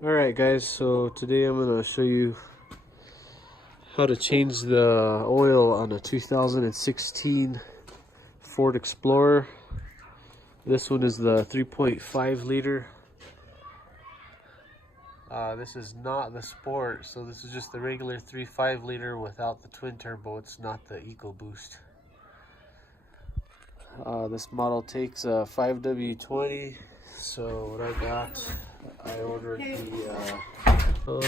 Alright guys, so today I'm going to show you how to change the oil on a 2016 Ford Explorer. This one is the 3.5 liter. This is not the Sport, so this is just the regular 3.5 liter without the twin turbo. It's not the EcoBoost. This model takes a 5W20. So what I ordered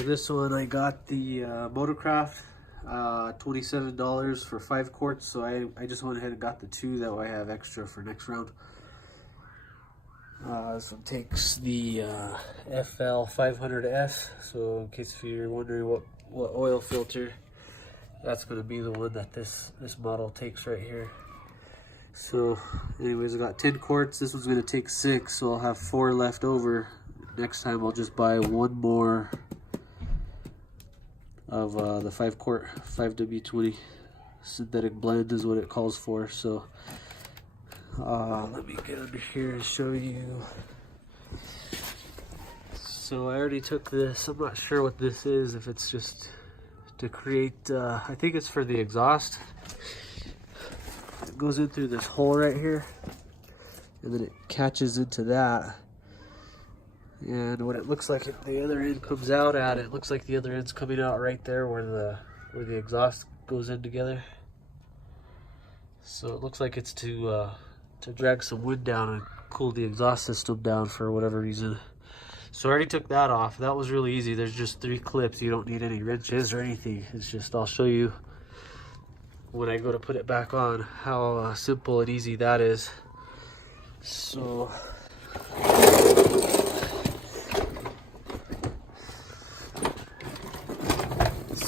this one I got the Motocraft, $27 for 5 quarts. So I just went ahead and got the 2, that way I have extra for next round. This one takes the FL 500S. So in case if you're wondering what oil filter, that's going to be the one that this model takes right here. So anyways, I got 10 quarts. This one's going to take 6, so I'll have 4 left over. Next time I'll just buy one more of the 5 quart 5W20 synthetic blend is what it calls for. So let me get under here and show you. So I already took this. I'm not sure what this is, if it's just to create I think it's for the exhaust. It goes in through this hole right here, and then it catches into that. And what it looks like at the other end comes out at, it looks like the other end's coming out right there where the exhaust goes in together. So it looks like it's to drag some wind down and cool the exhaust system down for whatever reason. So I already took that off. That was really easy. There's just 3 clips. You don't need any wrenches or anything. It's just, I'll show you when I go to put it back on how simple and easy that is. So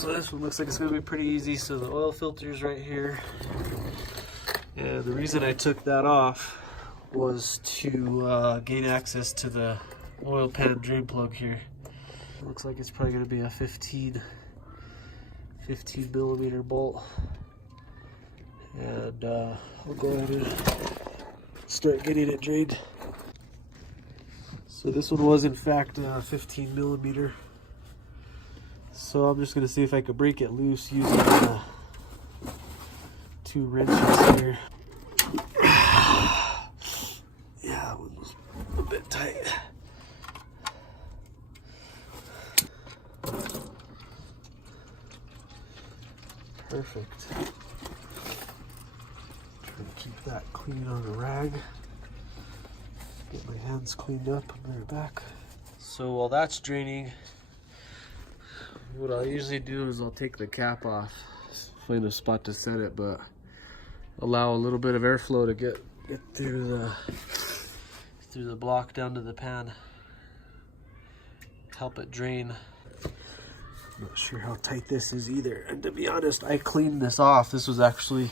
this one looks like it's going to be pretty easy. So the oil filter is right here, and the reason I took that off was to gain access to the oil pan drain plug here. It looks like it's probably going to be a 15 millimeter bolt. And I'll go ahead and start getting it drained. So this one was in fact 15 millimeter. So I'm just going to see if I could break it loose using 2 wrenches here. Yeah, that one was a bit tight. Perfect. Keep that clean on a rag. Get my hands cleaned up and bring it back. So while that's draining, what I'll usually do is I'll take the cap off, find a spot to set it, but allow a little bit of airflow to get through the block down to the pan. Help it drain. Not sure how tight this is either. And to be honest, I cleaned this off. This was actually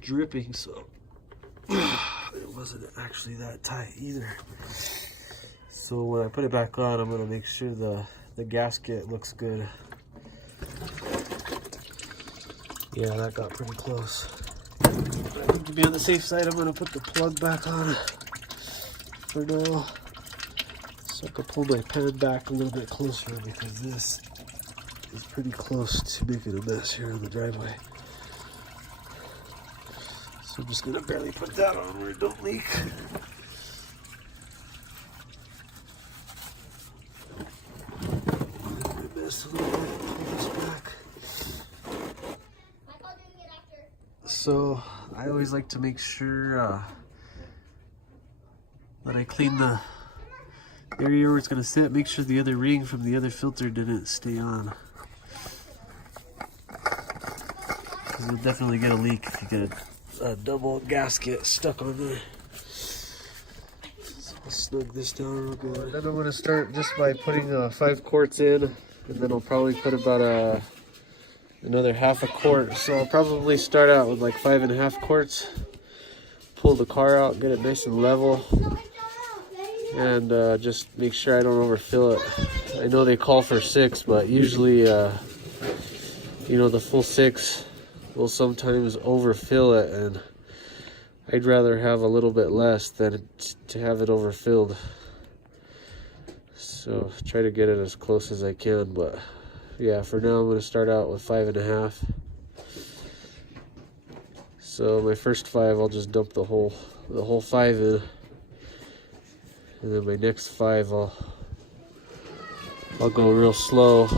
dripping, so it wasn't actually that tight either. So when I put it back on, I'm going to make sure the gasket looks good. Yeah, that got pretty close. I think to be on the safe side, I'm going to put the plug back on for now, so I can pull my pan back a little bit closer, because this is pretty close to making a mess here in the driveway. So I'm just going to barely put that on where it don't leak. Mess a little bit, pull this back. So I always like to make sure that I clean the area where it's going to sit. Make sure the other ring from the other filter didn't stay on, because you'll definitely get a leak if you get a double gasket stuck on there. So I'll snug this down real good. Then I'm going to start just by putting 5 quarts in, and then I'll probably put about another half a quart. So I'll probably start out with like 5.5 quarts. Pull the car out, get it nice and level, and just make sure I don't overfill it. I know they call for 6, but usually you know, the full 6 will sometimes overfill it, and I'd rather have a little bit less than to have it overfilled. So try to get it as close as I can, but yeah, for now I'm going to start out with 5.5. So my first 5, I'll just dump the whole 5 in, and then my next 5 I'll go real slow,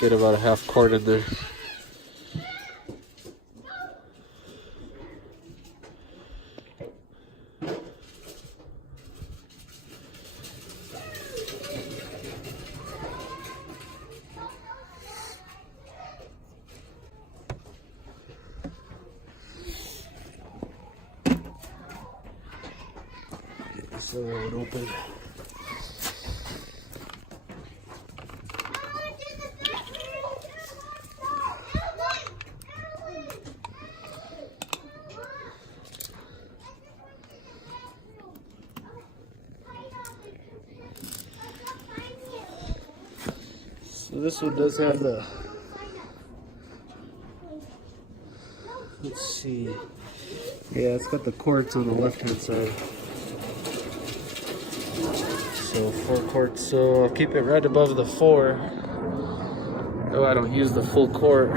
get about a half quart in there. So that would open. So this one does have the, let's see, yeah, it's got the quarts on the left hand side. So 4 quarts, so I'll keep it right above the 4. Oh, I don't use the full quart.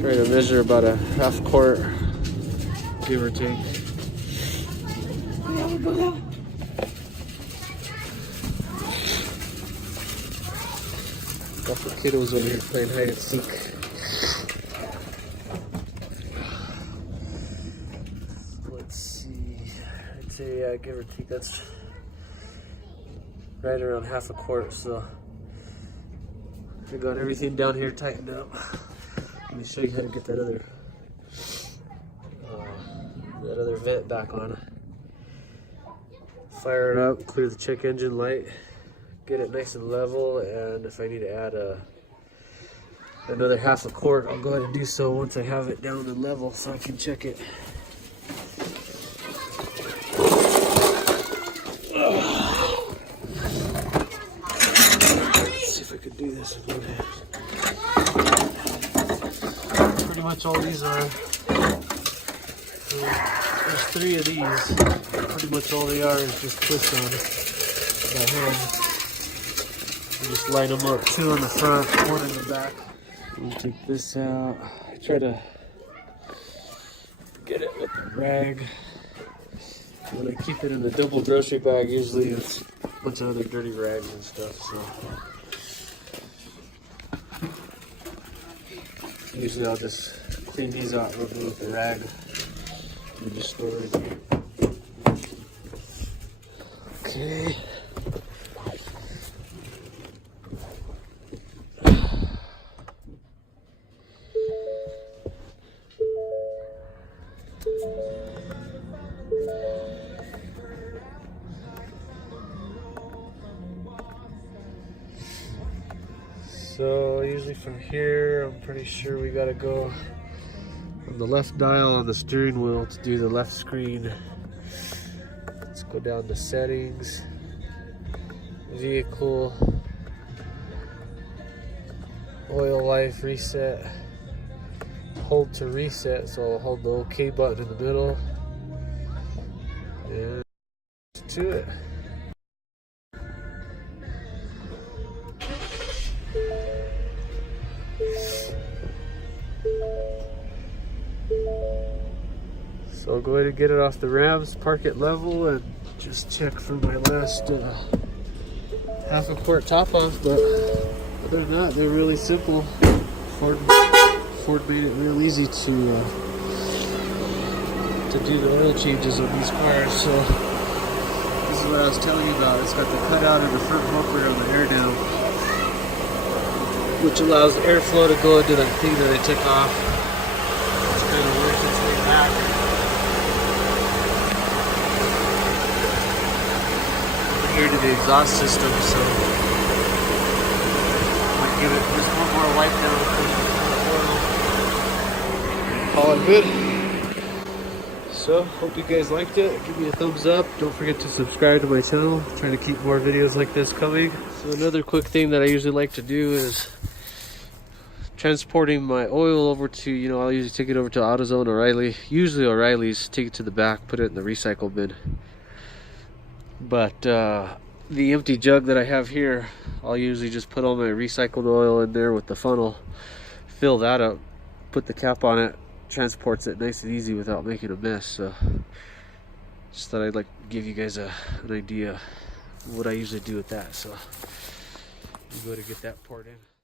Try to measure about a half quart, give or take. Got the kiddos over here playing hide and seek. I'd say give or take, that's right around half a quart. So I got everything down here tightened up. Let me show you how to get that other vent back on. Fire it up, clear the check engine light, get it nice and level, and if I need to add another half a quart, I'll go ahead and do so once I have it down and level so I can check it. Could do this with one hand. Pretty much all these are. There's 3 of these. Pretty much all they are is just twist on by hand. You just line them up, 2 on the front, 1 in the back. We'll take this out. I try to get it with the rag. When I keep it in the double grocery bag, usually it's a bunch of other dirty rags and stuff. So. Usually I'll just clean these out real good with the rag and just store it. Okay. So usually from here, I'm pretty sure we gotta go on the left dial on the steering wheel to do the left screen. Let's go down to settings, vehicle, oil life reset, hold to reset, so I'll hold the OK button in the middle, and to it. So I'll go ahead and get it off the rams, park it level, and just check for my last half a quart top off. But other than that, they're really simple. Ford made it real easy to do the oil changes on these cars. So this is what I was telling you about. It's got the cutout of the front bumper on the air down, which allows airflow to go into that thing that I took off. It's kind of works its way back. Here to the exhaust system, so might give it just one more wipe down with the oil. Call it good. So hope you guys liked it. Give me a thumbs up. Don't forget to subscribe to my channel. I'm trying to keep more videos like this coming. So another quick thing that I usually like to do is transporting my oil over to, you know, I'll usually take it over to AutoZone, O'Reilly. Usually O'Reilly's, take it to the back, put it in the recycle bin. But the empty jug that I have here, I'll usually just put all my recycled oil in there with the funnel, fill that up, put the cap on it, transports it nice and easy without making a mess. So just thought I'd like give you guys an idea of what I usually do with that. So I'm going to get that poured in.